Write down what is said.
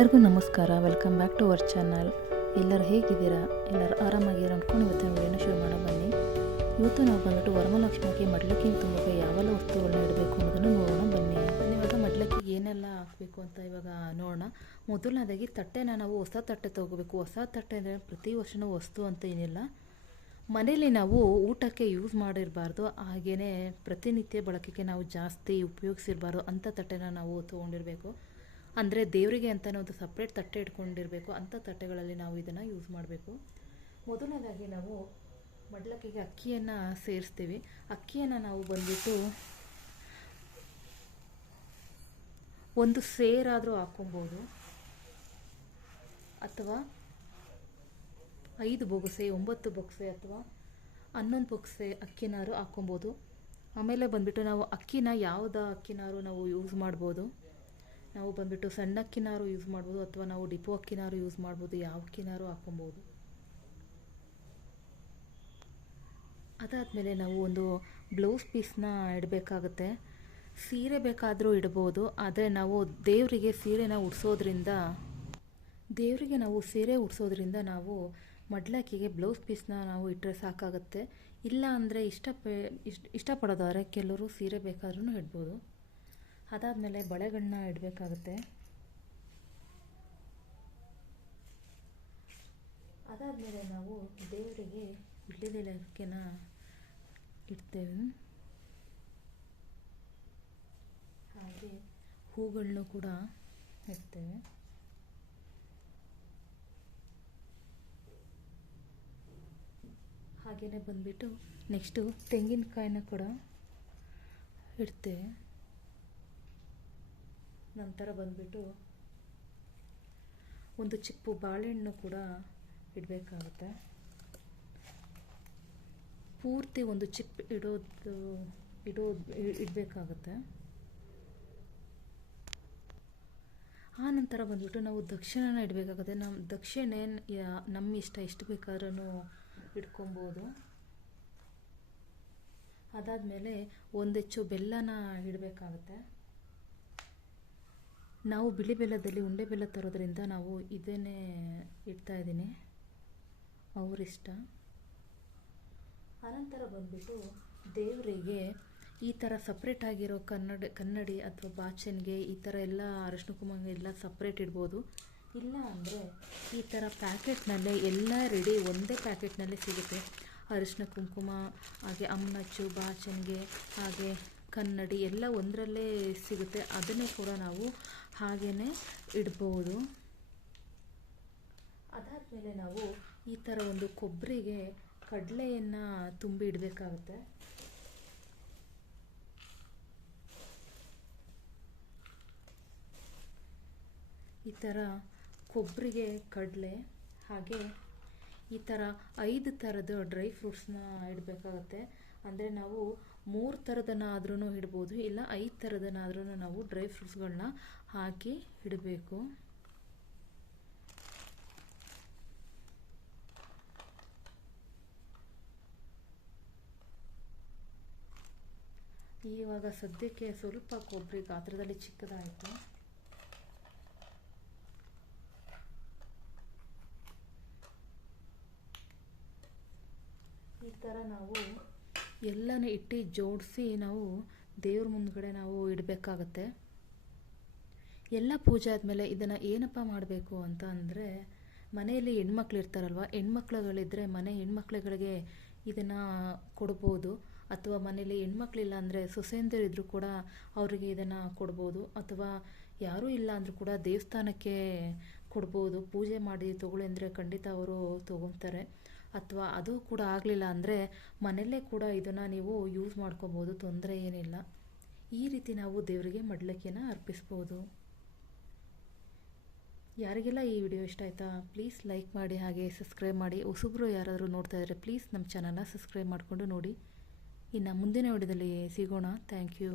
ನಮಸ್ಕಾರ. Welcome back to our channel ಎಲ್ಲರೂ ಹೇಗಿದ್ದೀರಾ? ಎಲ್ಲರೂ ಆರಾಮಾಗಿರೋ ಅಂದ್ಕೊಂಡು ಇವತ್ತಿನ ವಿಡಿಯೋನ ಶುರು ಮಾಡೋ ಬನ್ನಿ. ಇವತ್ತು ನಾವು ಬಂದ್ಬಿಟ್ಟು ವರಮಲಕ್ಷ್ಮಿಗೆ ಮಡ್ಲಕ್ಕಿನ ತುಂಬ ಯಾವೆಲ್ಲ ವಸ್ತುಗಳನ್ನ ಇಡಬೇಕು ಅನ್ನೋದನ್ನು ನೋಡೋಣ ಬನ್ನಿ. ಬನ್ನಿ ಇವಾಗ ಮಡ್ಲಕ್ಕಿಗೆ ಏನೆಲ್ಲ ಹಾಕಬೇಕು ಅಂತ ಇವಾಗ ನೋಡೋಣ. ಮೊದಲನೇದಾಗಿ ತಟ್ಟೆನ ನಾವು ಹೊಸ ತಟ್ಟೆ ತೊಗೋಬೇಕು. ಹೊಸ ತಟ್ಟೆ ಅಂದರೆ ಪ್ರತಿ ವರ್ಷನೂ ವಸ್ತು ಅಂತ ಏನಿಲ್ಲ. ಮನೇಲಿ ನಾವು ಊಟಕ್ಕೆ ಯೂಸ್ ಮಾಡಿರಬಾರ್ದು. ಹಾಗೆಯೇ ಪ್ರತಿನಿತ್ಯ ಬಳಕೆಗೆ ನಾವು ಜಾಸ್ತಿ ಉಪಯೋಗಿಸಿರಬಾರ್ದು ಅಂಥ ತಟ್ಟೆನ ನಾವು ತೊಗೊಂಡಿರಬೇಕು. ಅಂದರೆ ದೇವರಿಗೆ ಅಂತಲೇ ಒಂದು ಸಪ್ರೇಟ್ ತಟ್ಟೆ ಇಟ್ಕೊಂಡಿರಬೇಕು ಅಂಥ ತಟ್ಟೆಗಳಲ್ಲಿ ನಾವು ಇದನ್ನು ಯೂಸ್ ಮಾಡಬೇಕು. ಮೊದಲನೇದಾಗಿ ನಾವು ಮಡ್ಲಕ್ಕಿಗೆ ಅಕ್ಕಿಯನ್ನು ಸೇರಿಸ್ತೀವಿ. ಅಕ್ಕಿಯನ್ನು ನಾವು ಬಂದ್ಬಿಟ್ಟು ಒಂದು ಸೇರಾದರೂ ಹಾಕ್ಕೊಬೋದು. ಅಥವಾ ಐದು ಬೊಗಸೆ, ಒಂಬತ್ತು ಬೊಗಸೆ ಅಥವಾ ಹನ್ನೊಂದು ಬೊಗಸೆ ಅಕ್ಕಿನಾರು ಹಾಕ್ಕೊಬೋದು. ಆಮೇಲೆ ಬಂದುಬಿಟ್ಟು ನಾವು ಅಕ್ಕಿನ ಯಾವುದ ಅಕ್ಕಿನಾರು ನಾವು ಯೂಸ್ ಮಾಡ್ಬೋದು? ನಾವು ಬಂದುಬಿಟ್ಟು ಸಣ್ಣ ಅಕ್ಕಿನಾರು ಯೂಸ್ ಮಾಡ್ಬೋದು ಅಥವಾ ನಾವು ಡಿಪೋ ಅಕ್ಕಿನಾರು ಯೂಸ್ ಮಾಡ್ಬೋದು ಯಾವ ಅಕ್ಕಿನಾರು ಹಾಕೊಬೋದು ಅದಾದಮೇಲೆ ನಾವು ಒಂದು ಬ್ಲೌಸ್ ಪೀಸ್ನ ಇಡಬೇಕಾಗುತ್ತೆ. ಸೀರೆ ಬೇಕಾದರೂ ಇಡ್ಬೋದು, ಆದರೆ ನಾವು ದೇವರಿಗೆ ಸೀರೆನ ಉಡ್ಸೋದ್ರಿಂದ, ದೇವರಿಗೆ ನಾವು ಸೀರೆ ಉಡ್ಸೋದ್ರಿಂದ ನಾವು ಮಡ್ಲಕ್ಕಿಗೆ ಬ್ಲೌಸ್ ಪೀಸ್ನ ನಾವು ಇಟ್ಟರೆ ಸಾಕಾಗುತ್ತೆ. ಇಲ್ಲ ಅಂದರೆ ಇಷ್ಟಪೇ, ಇಷ್ಟ, ಇಷ್ಟಪಡೋದಾದ್ರೆ ಕೆಲವರು ಸೀರೆ ಬೇಕಾದ್ರೂ ಇಡ್ಬೋದು. ಅದಾದಮೇಲೆ ಬಳೆಗಳನ್ನ ಇಡಬೇಕಾಗುತ್ತೆ. ಅದಾದಮೇಲೆ ನಾವು ದೇವರಿಗೆ ವಿಳ್ಯದೆಲೆಕ್ಕೆನ ಇಡ್ತೇವೆ. ಹಾಗೆ ಹೂಗಳನ್ನು ಕೂಡ ಇಡ್ತೇವೆ. ಹಾಗೆಯೇ ಬಂದುಬಿಟ್ಟು ನೆಕ್ಸ್ಟು ತೆಂಗಿನಕಾಯಿನ ಕೂಡ ಇಡ್ತೇವೆ. ನಂತರ ಬಂದುಬಿಟ್ಟು ಒಂದು ಚಿಪ್ಪು ಬಾಳೆಹಣ್ಣು ಕೂಡ ಇಡಬೇಕಾಗುತ್ತೆ. ಪೂರ್ತಿ ಒಂದು ಚಿಪ್ ಇಡೋದು ಇಡೋದು ಇಡಬೇಕಾಗುತ್ತೆ. ಆ ನಂತರ ಬಂದ್ಬಿಟ್ಟು ನಾವು ದಕ್ಷಿಣನ ಇಡಬೇಕಾಗುತ್ತೆ. ನಮ್ಮ ದಕ್ಷಿಣ ನಮ್ಮ ಇಷ್ಟ ಎಷ್ಟು ಬೇಕಾದ್ರೂ ಇಟ್ಕೊಬೋದು. ಅದಾದಮೇಲೆ ಒಂದೆಚ್ಚು ಬೆಲ್ಲನ ಇಡಬೇಕಾಗುತ್ತೆ. ನಾವು ಬಿಳಿ ಬೆಲ್ಲದಲ್ಲಿ ಉಂಡೆ ಬೆಲ್ಲ ತರೋದ್ರಿಂದ ನಾವು ಇದನ್ನೇ ಇಡ್ತಾ ಇದ್ದೀನಿ. ಅವರಿಷ್ಟ. ಅನಂತರ ಬಂದ್ಬಿಟ್ಟು ದೇವರಿಗೆ ಈ ಥರ ಸಪ್ರೇಟ್ ಆಗಿರೋ ಕನ್ನಡ, ಕನ್ನಡಿ ಅಥವಾ ಬಾಚನ್ಗೆ ಈ ಥರ ಎಲ್ಲ ಅರಶಿನ ಕುಂಕುಮ ಎಲ್ಲ ಸಪ್ರೇಟ್ ಇಡ್ಬೋದು. ಇಲ್ಲ ಅಂದರೆ ಈ ಥರ ಪ್ಯಾಕೆಟ್ನಲ್ಲೇ ಎಲ್ಲ ರೆಡಿ ಒಂದೇ ಪ್ಯಾಕೆಟ್ನಲ್ಲೇ ಸಿಗುತ್ತೆ. ಅರಶಿನ ಕುಂಕುಮ, ಹಾಗೆ ಅಮ್ಮನಚ್ಚು ಬಾಚನ್ಗೆ ಹಾಗೆ ಕನ್ನಡಿ ಎಲ್ಲ ಒಂದರಲ್ಲೇ ಸಿಗುತ್ತೆ. ಅದನ್ನೇ ಕೂಡ ನಾವು ಹಾಗೇ ಇಡ್ಬೋದು. ಅದಾದಮೇಲೆ ನಾವು ಈ ಥರ ಒಂದು ಕೊಬ್ಬರಿಗೆ ಕಡಲೆಯನ್ನು ತುಂಬಿ ಇಡಬೇಕಾಗುತ್ತೆ. ಈ ಥರ ಕೊಬ್ಬರಿಗೆ ಕಡಲೆ ಹಾಗೆ ಈ ಥರ ಐದು ಥರದ ಡ್ರೈ ಫ್ರೂಟ್ಸ್ನ ಇಡಬೇಕಾಗತ್ತೆ. ಅಂದರೆ ನಾವು ಮೂರು ಥರದನ್ನ ಆದ್ರೂ ಇಡ್ಬೋದು, ಇಲ್ಲ ಐದು ಥರದನಾದ್ರೂ ನಾವು ಡ್ರೈ ಫ್ರೂಟ್ಸ್ಗಳನ್ನ ಹಾಕಿ ಇಡಬೇಕು. ಇವಾಗ ಸದ್ಯಕ್ಕೆ ಸ್ವಲ್ಪ ಕೊಬ್ಬರಿ ಗಾತ್ರದಲ್ಲಿ ಚಿಕ್ಕದಾಯಿತು. ಈ ಥರ ನಾವು ಎಲ್ಲನ ಇಟ್ಟು ಜೋಡಿಸಿ ನಾವು ದೇವ್ರ ಮುಂದ್ಗಡೆ ನಾವು ಇಡಬೇಕಾಗತ್ತೆ. ಎಲ್ಲ ಪೂಜೆ ಆದಮೇಲೆ ಇದನ್ನು ಏನಪ್ಪ ಮಾಡಬೇಕು ಅಂತ ಅಂದರೆ, ಮನೆಯಲ್ಲಿ ಹೆಣ್ಮಕ್ಳು ಇರ್ತಾರಲ್ವ ಹೆಣ್ಮಕ್ಳುಗಳಿದ್ದರೆ ಮನೆ ಹೆಣ್ಮಕ್ಳುಗಳಿಗೆ ಇದನ್ನು ಕೊಡ್ಬೋದು. ಅಥವಾ ಮನೇಲಿ ಹೆಣ್ಮಕ್ಳಿಲ್ಲ ಅಂದರೆ ಸೊಸೆಯಂದಿರಿದ್ರೂ ಕೂಡ ಅವರಿಗೆ ಇದನ್ನು ಕೊಡ್ಬೋದು. ಅಥವಾ ಯಾರೂ ಇಲ್ಲ ಅಂದರೂ ಕೂಡ ದೇವಸ್ಥಾನಕ್ಕೆ ಕೊಡ್ಬೋದು. ಪೂಜೆ ಮಾಡಿ ತೊಗೊಳ್ಳಿ ಅಂದರೆ ಖಂಡಿತ ಅವರು ತೊಗೊತಾರೆ ಅಥವಾ ಅದು ಕೂಡ ಆಗಲಿಲ್ಲ ಅಂದರೆ ಮನೆಯಲ್ಲೇ ಕೂಡ ಇದನ್ನು ನೀವು ಯೂಸ್ ಮಾಡ್ಕೋಬೋದು, ತೊಂದರೆ ಏನಿಲ್ಲ. ಈ ರೀತಿ ನಾವು ದೇವರಿಗೆ ಮಡ್ಲಕ್ಕಿನ ಅರ್ಪಿಸ್ಬೋದು. ಯಾರಿಗೆಲ್ಲ ಈ ವಿಡಿಯೋ ಇಷ್ಟ ಆಯಿತಾ ಪ್ಲೀಸ್ ಲೈಕ್ ಮಾಡಿ ಹಾಗೆ ಸಬ್ಸ್ಕ್ರೈಬ್ ಮಾಡಿ. ಹೊಸಬ್ರು ಯಾರಾದರೂ ನೋಡ್ತಾ ಇದ್ದರೆ ಪ್ಲೀಸ್ ನಮ್ಮ ಚಾನಲ್ನ ಸಬ್ಸ್ಕ್ರೈಬ್ ಮಾಡಿಕೊಂಡು ನೋಡಿ. ಇನ್ನು ಮುಂದಿನ ವಿಡಿಯೋದಲ್ಲಿ ಸಿಗೋಣ. Thank you